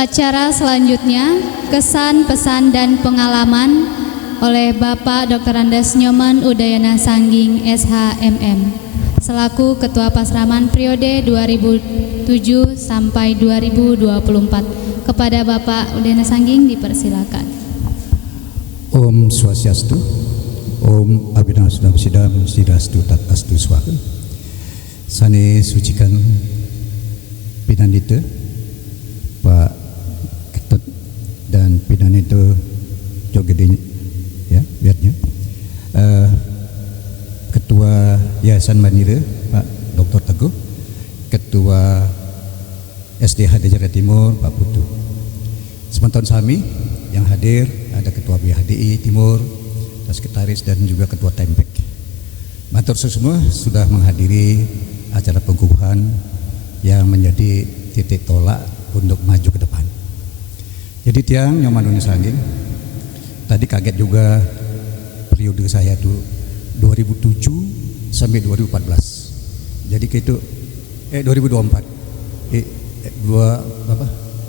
Acara selanjutnya, kesan, pesan, dan pengalaman oleh Bapak Dr. Andes Nyoman Udayana Sangging, SHMM, selaku Ketua Pasraman periode 2007 sampai 2024. Kepada Bapak Udayana Sangging dipersilakan. Om Swastiastu, Om Abhidhamma Sudam Sidam Sidastu Tat Astu Swaha. Sane sucikan Pinandita Pak Ketut dan Pinandita Jogedenya, ya biarnya. Ketua Yayasan Manira Pak Dr. Teguh, Ketua SDH Jawa Timur Pak Putu. Sementon Sami yang hadir ada Ketua BHDI Timur, Sekretaris dan juga Ketua Tempek. Matur semua sudah menghadiri acara pengukuhan yang menjadi titik tolak untuk maju ke depan. Jadi tiang Nyoman Udayana Sangging, tadi kaget juga periode saya itu 2007 sampai 2014. Jadi itu 2024.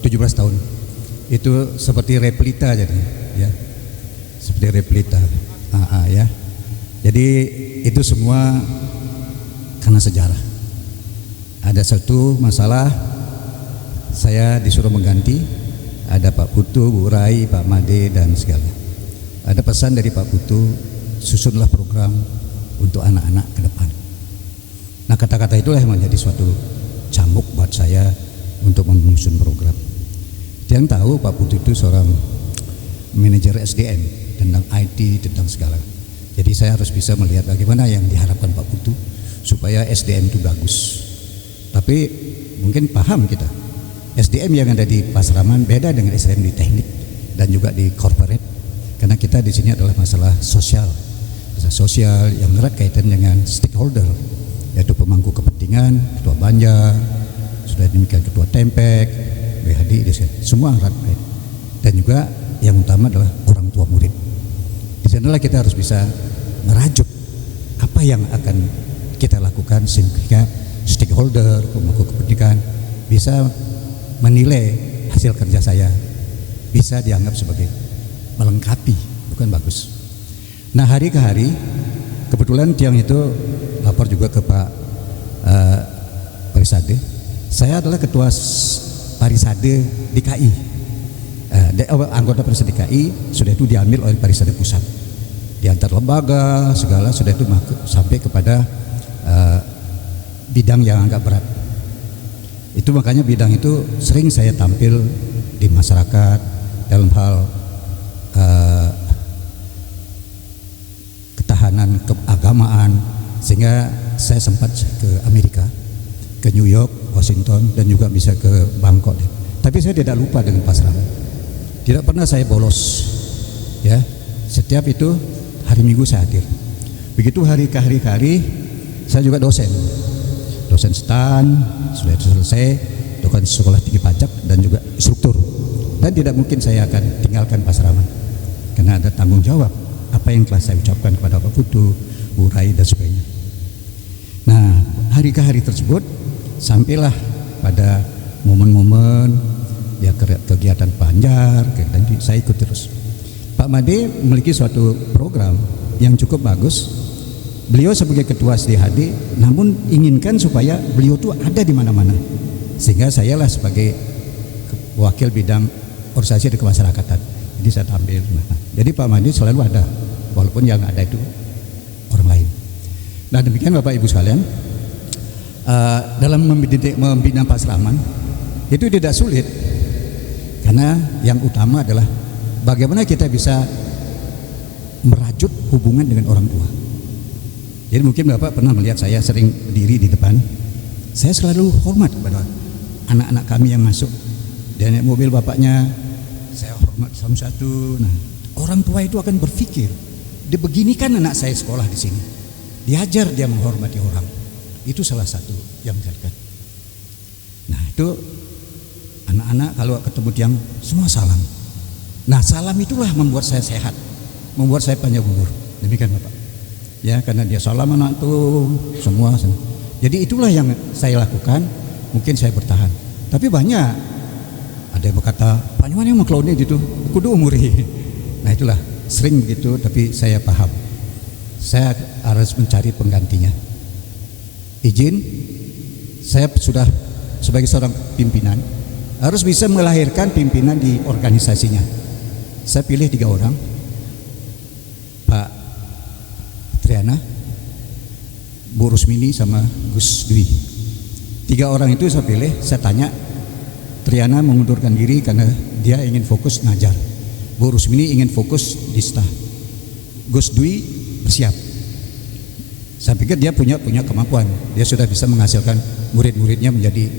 17 tahun. Itu seperti replita jadi, ya. Seperti replita. Ya. Jadi itu semua karena sejarah. Ada satu masalah, saya disuruh mengganti. Ada Pak Putu, Bu Rai, Pak Made dan segala. Ada pesan dari Pak Putu, susunlah program untuk anak-anak ke depan. Nah, kata-kata itulah yang menjadi suatu cambuk buat saya untuk menyusun program. Yang tahu Pak Putu itu seorang manajer SDM tentang IT, tentang segala. Jadi saya harus bisa melihat bagaimana yang diharapkan Pak Putu supaya SDM itu bagus. Tapi mungkin paham kita, SDM yang ada di Pasraman beda dengan SDM di teknik dan juga di corporate. Karena kita di sini adalah masalah sosial yang erat kaitan dengan stakeholder, yaitu pemangku kepentingan, ketua Banjar, sudah demikian ketua Tempek, BHD, semua erat kaitan. Dan juga yang utama adalah orang tua murid. Di sanalah kita harus bisa merajut apa yang akan kita lakukan sehingga stakeholder, pemangku kepentingan bisa menilai hasil kerja saya, bisa dianggap sebagai melengkapi, bukan bagus. Nah, hari ke hari kebetulan tiang itu lapor juga ke Pak Parisade. Saya adalah ketua Parisade DKI, anggota Parisade DKI sudah itu diambil oleh Parisade Pusat. Di antar lembaga segala sudah itu sampai kepada bidang yang agak berat. Itu makanya bidang itu sering saya tampil di masyarakat dalam hal ketahanan keagamaan, sehingga saya sempat ke Amerika, ke New York, Washington, dan juga bisa ke Bangkok. Tapi saya tidak lupa dengan Pasraman. Tidak pernah saya bolos, ya. Setiap itu hari Minggu saya hadir. Begitu hari ke hari, saya juga dosen STAN sudah selesai, dosen sekolah tinggi pajak dan juga instruktur. Dan tidak mungkin saya akan tinggalkan Pasraman karena ada tanggung jawab apa yang telah saya ucapkan kepada Pak Putu, Bu Rai dan sebagainya. Nah, hari ke hari tersebut sampailah pada momen-momen ya kegiatan Banjar, dan saya ikut terus. Pak Made memiliki suatu program yang cukup bagus. Beliau sebagai ketua SDHD, namun inginkan supaya beliau itu ada di mana-mana. Sehingga saya lah sebagai wakil bidang organisasi dan kemasyarakatan. Jadi saya tampil. Jadi Pak Made selalu ada, walaupun yang ada itu orang lain. Nah, demikian Bapak Ibu sekalian, dalam membina Pasraman itu tidak sulit, karena yang utama adalah bagaimana kita bisa merajut hubungan dengan orang tua. Jadi mungkin Bapak pernah melihat saya sering berdiri di depan. Saya selalu hormat kepada anak-anak kami yang masuk. Dia naik mobil bapaknya, saya hormat satu. Nah, orang tua itu akan berpikir, dia beginikan anak saya sekolah di sini. Diajar dia menghormati orang. Itu salah satu yang saya lihat. Nah, itu anak-anak kalau ketemu tiang semua salam. Nah, salam itulah membuat saya sehat, membuat saya panjang umur. Demikian Bapak. Ya, karena dia salam anak tuh semua. Jadi itulah yang saya lakukan. Mungkin saya bertahan. Tapi banyak Ada yang berkata, Pak Nyoman yang makloni gitu, kudu umuri. Nah itulah, sering begitu, tapi saya paham. Saya harus mencari penggantinya. Izin, saya sudah sebagai seorang pimpinan, harus bisa melahirkan pimpinan di organisasinya. Saya pilih 3 orang, Pak Triana, Bu Rusmini, sama Gus Dwi. 3 orang itu saya pilih, saya tanya, Triana mengundurkan diri karena dia ingin fokus ngajar. Bu Rusmini ingin fokus di staf. Gus Dwi bersiap. Saya pikir dia punya kemampuan. Dia sudah bisa menghasilkan murid-muridnya menjadi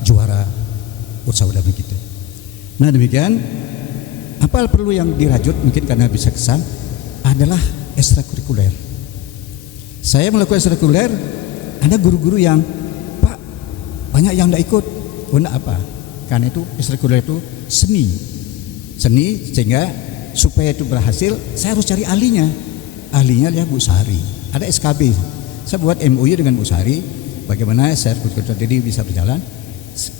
juara usaha kita. Nah demikian. Apa perlu yang dirajut mungkin karena bisa kesan adalah ekstrakurikuler. Saya melakukan ekstrakurikuler, ada guru-guru yang, Pak, banyak yang tidak ikut. Untuk apa? Karena itu ekstrakurikuler itu seni sehingga supaya itu berhasil saya harus cari ahlinya adalah Bu Sari. Ada SKB, saya buat MOU dengan Bu Sari bagaimana ekstrakurikuler tadi bisa berjalan.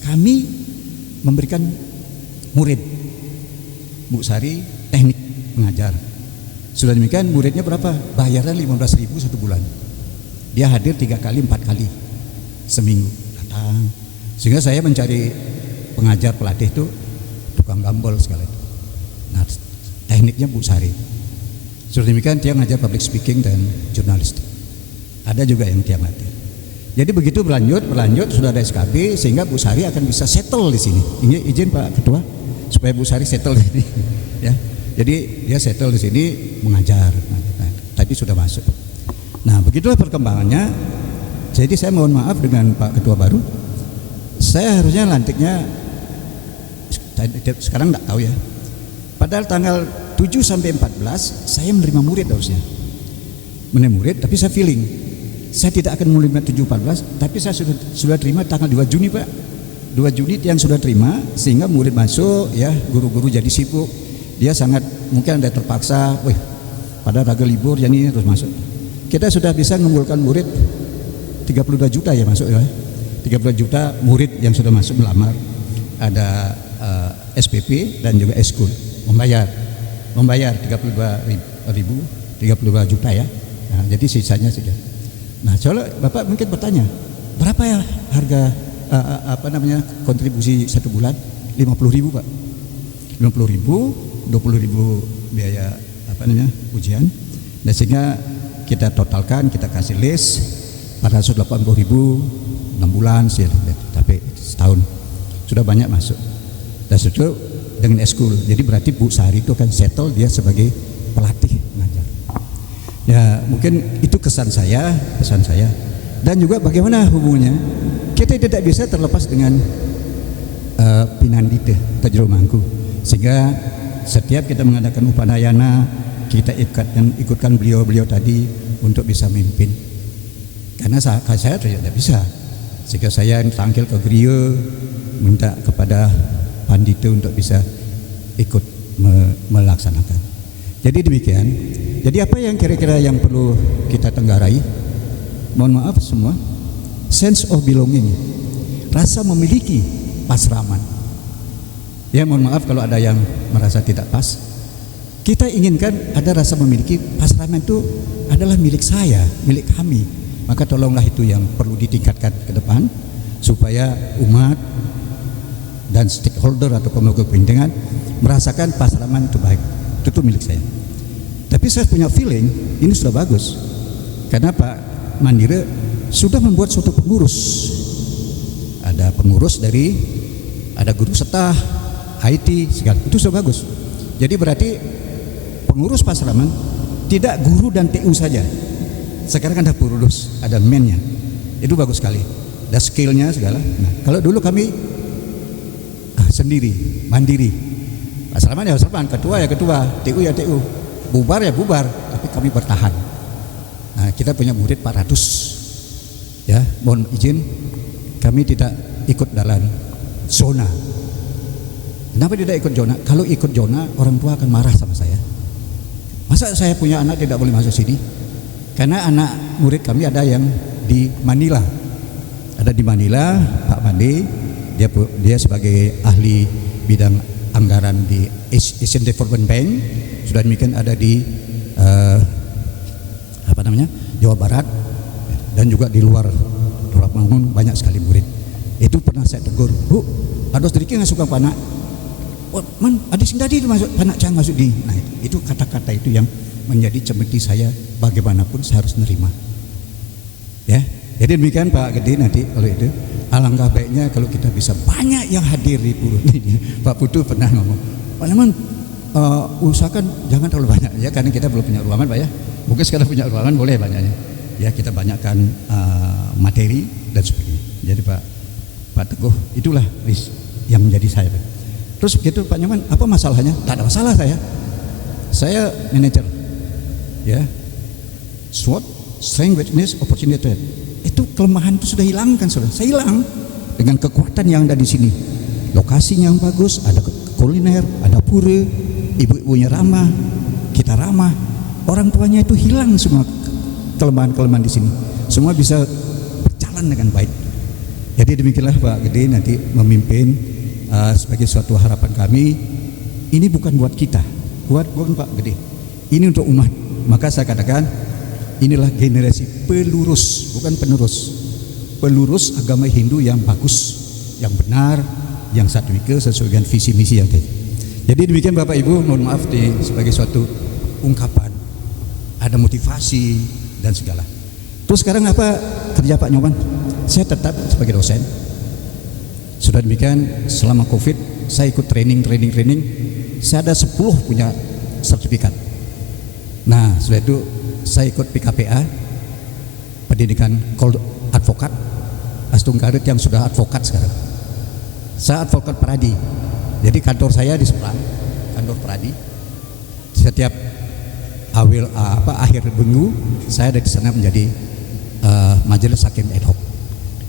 Kami memberikan murid Bu Sari teknik mengajar. Sudah demikian muridnya berapa? Bayaran 15.000 1 bulan. Dia hadir 3 kali 4 kali seminggu datang. Sehingga saya mencari pengajar pelatih itu tukang gambol segala itu. Nah, tekniknya Bu Sari. Sudah demikian dia ngajar public speaking dan jurnalistik. Ada juga yang dia latih. Jadi begitu berlanjut sudah ada SKB sehingga Bu Sari akan bisa settle di sini. Ini izin Pak Ketua supaya Bu Sari settle di sini. Ya. Jadi dia settle di sini mengajar. Nah, tapi sudah masuk. Nah, begitulah perkembangannya. Jadi saya mohon maaf dengan Pak Ketua baru. Saya harusnya lantiknya sekarang enggak tahu ya. Padahal tanggal 7 sampai 14 saya menerima murid harusnya. Menerima murid tapi saya feeling saya tidak akan menerima 7-14 tapi saya sudah terima tanggal 2 Juni Pak. 2 Juni yang sudah terima sehingga murid masuk ya, guru-guru jadi sibuk. Dia sangat mungkin ada terpaksa, pada raga libur jadi harus masuk. Kita sudah bisa mengumpulkan murid 32 juta ya masuk ya. 32 juta murid yang sudah masuk melamar. Ada SPP dan juga eskul membayar 32 juta ya. Nah, jadi sisanya sudah. Nah, coba Bapak mungkin bertanya, berapa ya harga kontribusi 1 bulan? 50.000 Pak. 50.000, 20.000 biaya ujian. Dan sehingga kita totalkan, kita kasih list 480.000 6 bulan sih, tapi setahun sudah banyak masuk. Dan itu dengan eskul. Jadi berarti Bu Sari itu akan settle dia sebagai pelatih mengajar. Ya mungkin itu kesan saya. Dan juga bagaimana hubungannya? Kita tidak bisa terlepas dengan Pinandita Tajromangku. Sehingga setiap kita mengadakan upanayana, kita ikutkan beliau-beliau tadi untuk bisa memimpin. Karena saya tidak bisa. Sehingga saya tangkil ke gereja minta kepada pandita untuk bisa ikut melaksanakan. Jadi demikian. Jadi apa yang kira-kira yang perlu kita tenggarai? Mohon maaf semua. Sense of belonging, rasa memiliki pasraman. Ya mohon maaf kalau ada yang merasa tidak pas. Kita inginkan ada rasa memiliki pasraman itu adalah milik saya, milik kami. Maka tolonglah itu yang perlu ditingkatkan ke depan supaya umat dan stakeholder atau pemangku kepentingan merasakan pasraman itu baik, itu milik saya. Tapi saya punya feeling ini sudah bagus karena Pak Mandira sudah membuat suatu pengurus. Ada pengurus ada guru setah, IT segala itu sudah bagus. Jadi berarti pengurus pasraman tidak guru dan TU saja. Sekarang ada pengurus, ada mennya. Itu bagus sekali. Ada skillnya segala. Nah, kalau dulu kami sendiri, mandiri. Pasraman ya pasraman, ketua ya ketua, TU ya TU. Bubar ya bubar, tapi kami bertahan. Nah, kita punya murid 400. Ya, mohon izin kami tidak ikut dalam zona. Kenapa tidak ikut zona? Kalau ikut zona, orang tua akan marah sama saya. Masa saya punya anak tidak boleh masuk sini? Karena anak murid kami ada yang di Manila. Ada di Manila, Pak Mandi, dia sebagai ahli bidang anggaran di Asian Development Bank. Sudah demikian ada di Jawa Barat, dan juga di luar Mangun banyak sekali murid. Itu pernah saya tegur, Bu, ada sedikit nggak suka panak. Oh, man, ada sing tadi masuk panak cang masuk di. Nah, itu kata-kata itu yang menjadi cemeti saya, bagaimanapun saya harus nerima. Ya, jadi demikian Pak Gede. Nanti kalau itu alangkah baiknya kalau kita bisa banyak yang hadir di purun ini. Pak Putu pernah ngomong, Pak Leman, usahakan jangan terlalu banyak ya, karena kita belum punya ruangan Pak ya. Mungkin sekarang punya ruangan boleh banyaknya. Ya, kita banyakkan materi dan sebagainya. Jadi Pak Teguh, itulah yang menjadi saya. Terus begitu Pak Nyoman, apa masalahnya? Tak ada masalah saya manajer. Ya, SWOT, strength, weakness, opportunity. Itu kelemahan itu sudah hilangkan, saudara. Saya hilang dengan kekuatan yang ada di sini. Lokasinya yang bagus, ada kuliner, ada pura, ibu-ibunya ramah, kita ramah. Orang tuanya itu hilang semua kelemahan-kelemahan di sini. Semua bisa berjalan dengan baik. Jadi demikianlah Pak Gede nanti memimpin sebagai suatu harapan kami. Ini bukan buat kita, bukan Pak Gede. Ini untuk umat. Maka saya katakan inilah generasi pelurus, bukan penerus. Pelurus agama Hindu yang bagus, yang benar, yang satwika sesuai dengan visi misi yang tadi. Jadi demikian Bapak Ibu, mohon maaf sebagai suatu ungkapan, ada motivasi dan segala. Terus sekarang apa kerja Pak Nyoman? Saya tetap sebagai dosen. Sudah demikian selama COVID saya ikut training. Saya ada 10 punya sertifikat. Nah, sudah itu saya ikut PKPA, pendidikan advokat, Astungkarit yang sudah advokat sekarang. Saya advokat Peradi. Jadi kantor saya di seberang, kantor Peradi. Setiap akhir minggu saya ada di sana menjadi majelis hakim ad hoc.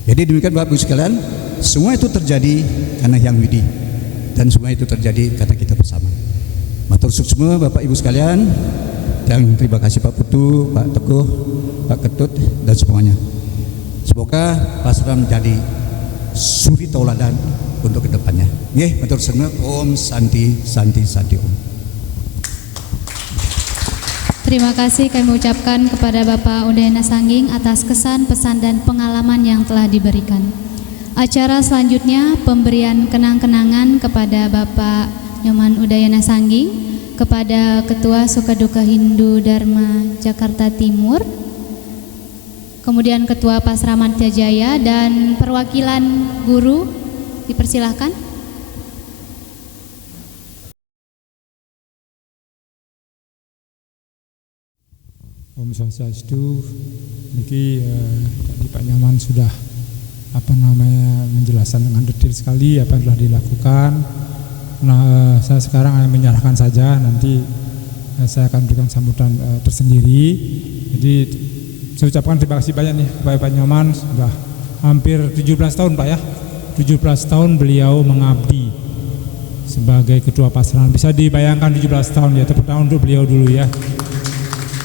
Jadi demikian Bapak Ibu sekalian, semua itu terjadi karena Yang Widi, dan semua itu terjadi karena kita bersama. Matur suwun semua Bapak Ibu sekalian, dan terima kasih Pak Putu, Pak Teguh, Pak Ketut dan semuanya. Semoga Pasram menjadi suri tauladan untuk kedepannya. Nggih, matur semua. Om Santi Santi Santi Om. Terima kasih kami ucapkan kepada Bapak Udayana Sangging atas kesan, pesan, dan pengalaman yang telah diberikan. Acara selanjutnya pemberian kenang-kenangan kepada Bapak Nyoman Udayana Sangging, kepada Ketua Sukaduka Hindu Dharma Jakarta Timur, kemudian Ketua Pasraman Jaya, dan perwakilan guru dipersilahkan. Om Swastiastu. Niki tadi Pak Nyoman sudah menjelaskan dengan detail sekali apa yang telah dilakukan. Nah, saya sekarang hanya menyerahkan saja, nanti saya akan berikan sambutan tersendiri. Jadi saya ucapkan terima kasih banyak nih kepada Pak Nyoman, sudah hampir 17 tahun Pak ya. 17 tahun beliau mengabdi sebagai Ketua Pasraman. Bisa dibayangkan 17 tahun ya, tepuk tangan untuk beliau dulu ya.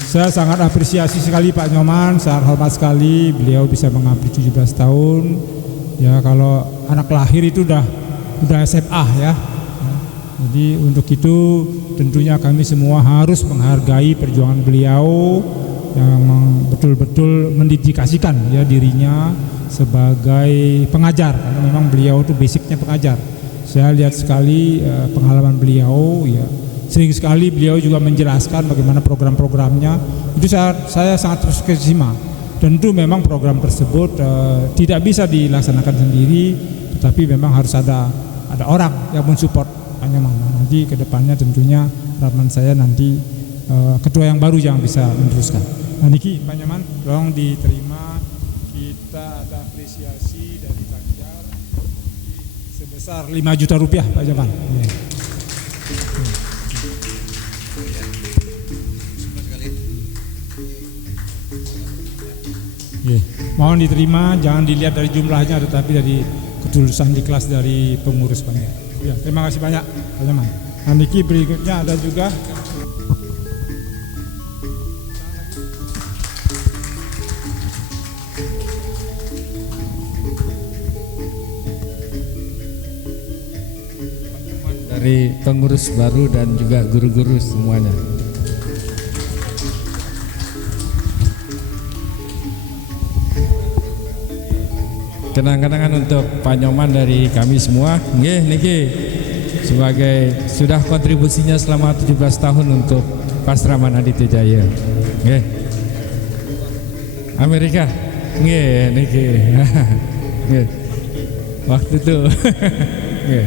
Saya sangat apresiasi sekali Pak Nyoman, sangat hormat sekali beliau bisa mengabdi 17 tahun. Ya, kalau anak lahir itu udah SMA ya. Jadi untuk itu tentunya kami semua harus menghargai perjuangan beliau yang betul-betul mendedikasikan ya dirinya sebagai pengajar, karena memang beliau itu basicnya pengajar. Saya lihat sekali pengalaman beliau ya. Sering sekali beliau juga menjelaskan bagaimana program-programnya. Itu saya sangat terkesima. Tentu memang program tersebut tidak bisa dilaksanakan sendiri, tetapi memang harus ada orang yang mensupport Pak Nyoman. Nanti kedepannya tentunya harapan saya nanti ketua yang baru yang bisa meneruskan. Nah niki Pak Nyoman, tolong diterima, kita ada apresiasi dari Banjar sebesar 5 juta rupiah Pak Nyoman. Ya. Mohon diterima, jangan dilihat dari jumlahnya tetapi dari ketulusan ikhlas dari pengurus Banjar. Ya, terima kasih banyak Pak Nyoman. Nah, niki berikutnya ada juga dari pengurus baru dan juga guru-guru semuanya. Kenang-kenangan untuk Pak Nyoman dari kami semua. Nggih niki sebagai sudah kontribusinya selama 17 tahun untuk Pastraman Aditya Jaya. Nggih. Amerika. Nggih niki. Nggih. Waktu itu. Nggih.